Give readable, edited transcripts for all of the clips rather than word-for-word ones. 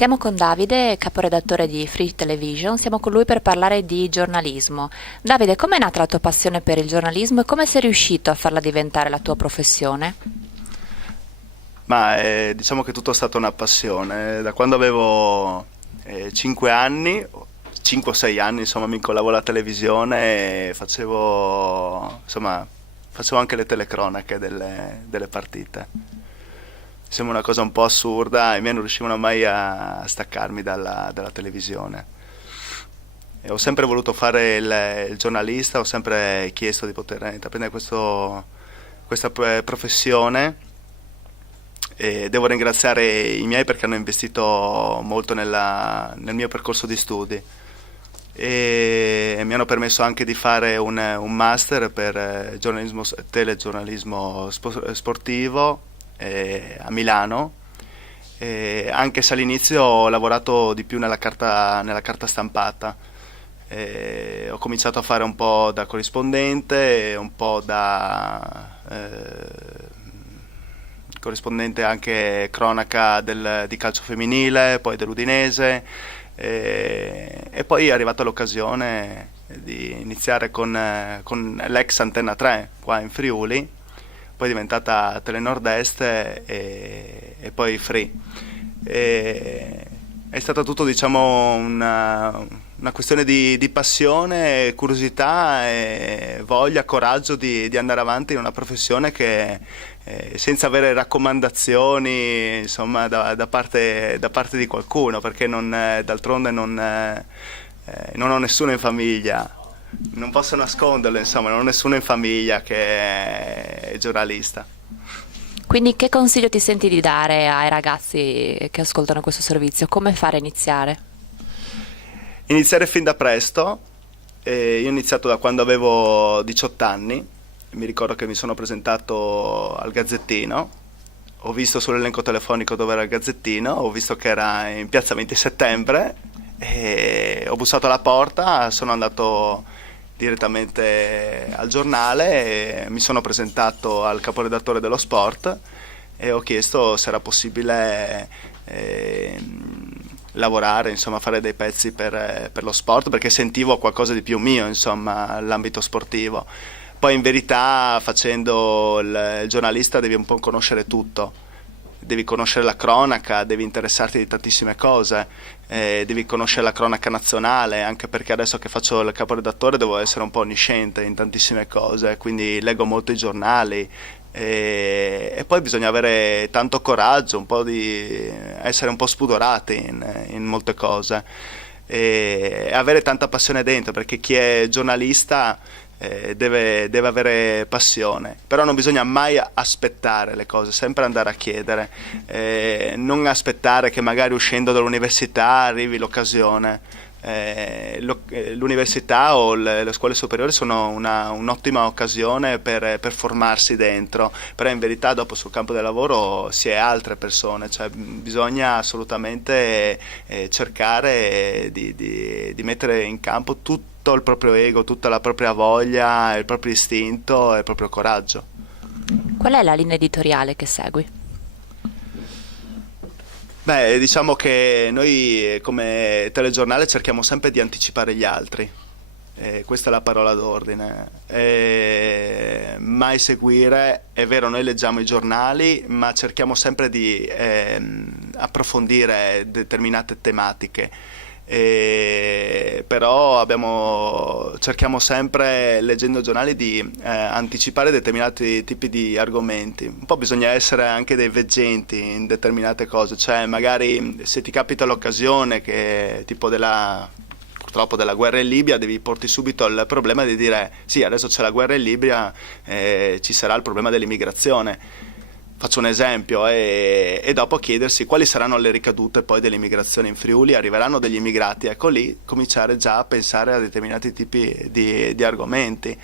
Siamo con Davide, caporedattore di Free Television, siamo con lui per parlare di giornalismo. Davide, com'è nata la tua passione per il giornalismo e come sei riuscito a farla diventare la tua professione? Ma diciamo che tutto è stata una passione. Da quando avevo 5 anni, 5 o 6 anni, insomma, mi incollavo alla televisione e facevo anche le telecronache delle partite. Sembra una cosa un po' assurda, i miei non riuscivano mai a staccarmi dalla televisione. E ho sempre voluto fare il giornalista, ho sempre chiesto di poter intraprendere questa professione e devo ringraziare i miei perché hanno investito molto nel mio percorso di studi e mi hanno permesso anche di fare un master per telegiornalismo sportivo a Milano, anche se all'inizio ho lavorato di più nella carta stampata. Ho cominciato a fare un po' da corrispondente, un po' da corrispondente anche cronaca di calcio femminile, poi dell'Udinese, e poi è arrivata l'occasione di iniziare con l'ex Antenna 3 qua in Friuli, poi è diventata Telenord Est e poi Free. È stato tutto, diciamo, una questione di passione, curiosità e voglia, coraggio di andare avanti in una professione che senza avere raccomandazioni, insomma, da parte di qualcuno, perché d'altronde non ho nessuno in famiglia. Non posso nasconderlo, insomma, non ho nessuno in famiglia che è giornalista. Quindi che consiglio ti senti di dare ai ragazzi che ascoltano questo servizio? Come fare a iniziare? Iniziare fin da presto. Io ho iniziato da quando avevo 18 anni, mi ricordo che mi sono presentato al Gazzettino, ho visto sull'elenco telefonico dove era il Gazzettino, ho visto che era in piazza 20 settembre e ho bussato alla porta, sono andato direttamente al giornale e mi sono presentato al caporedattore dello sport e ho chiesto se era possibile lavorare, insomma, fare dei pezzi per lo sport, perché sentivo qualcosa di più mio, insomma, l'ambito sportivo. Poi in verità facendo il giornalista devi un po' conoscere tutto. Devi conoscere la cronaca, devi interessarti di tantissime cose, devi conoscere la cronaca nazionale, anche perché adesso che faccio il caporedattore devo essere un po' onnisciente in tantissime cose, quindi leggo molto i giornali e poi bisogna avere tanto coraggio, un po' di essere un po' spudorati in molte cose e avere tanta passione dentro, perché chi è giornalista deve avere passione, però non bisogna mai aspettare le cose, sempre andare a chiedere, non aspettare che magari uscendo dall'università arrivi l'occasione. L'università o le scuole superiori sono un'ottima occasione per formarsi dentro, però in verità dopo sul campo del lavoro si è altre persone, cioè bisogna assolutamente cercare di mettere in campo tutto il proprio ego, tutta la propria voglia, il proprio istinto e il proprio coraggio. Qual è la linea editoriale che segui? Beh, diciamo che noi come telegiornale cerchiamo sempre di anticipare gli altri, questa è la parola d'ordine. Mai seguire, è vero, noi leggiamo i giornali, ma cerchiamo sempre di approfondire determinate tematiche. Però cerchiamo sempre, leggendo i giornali, di anticipare determinati tipi di argomenti. Un po' bisogna essere anche dei veggenti in determinate cose, cioè magari se ti capita l'occasione che tipo purtroppo della guerra in Libia, devi porti subito il problema di dire sì, adesso c'è la guerra in Libia, ci sarà il problema dell'immigrazione. Faccio un esempio e dopo chiedersi quali saranno le ricadute poi dell'immigrazione in Friuli, arriveranno degli immigrati, ecco lì cominciare già a pensare a determinati tipi di argomenti.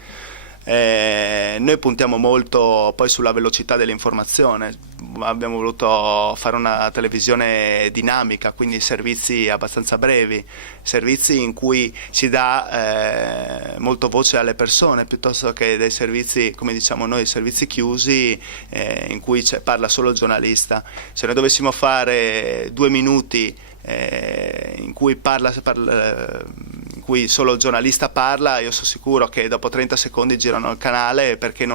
Noi puntiamo molto poi sulla velocità dell'informazione, abbiamo voluto fare una televisione dinamica, quindi servizi abbastanza brevi, servizi in cui si dà molto voce alle persone, piuttosto che dei servizi, come diciamo noi, servizi chiusi in cui parla solo il giornalista. Se noi dovessimo fare 2 minuti in cui in cui solo il giornalista parla, io sono sicuro che dopo 30 secondi girano il canale perché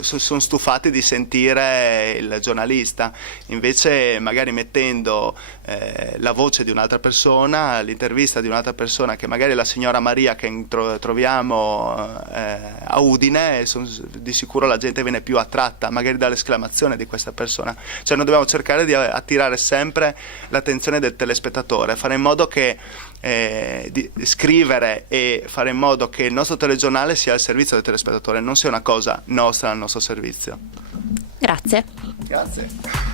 sono stufati di sentire il giornalista. Invece magari mettendo la voce di un'altra persona, l'intervista di un'altra persona, che magari è la signora Maria che troviamo a Udine, di sicuro la gente viene più attratta magari dall'esclamazione di questa persona. Cioè noi dobbiamo cercare di attirare sempre l'attenzione del telespettatore, fare in modo che di scrivere e fare in modo che il nostro telegiornale sia al servizio del telespettatore, non sia una cosa nostra al nostro servizio. Grazie. Grazie.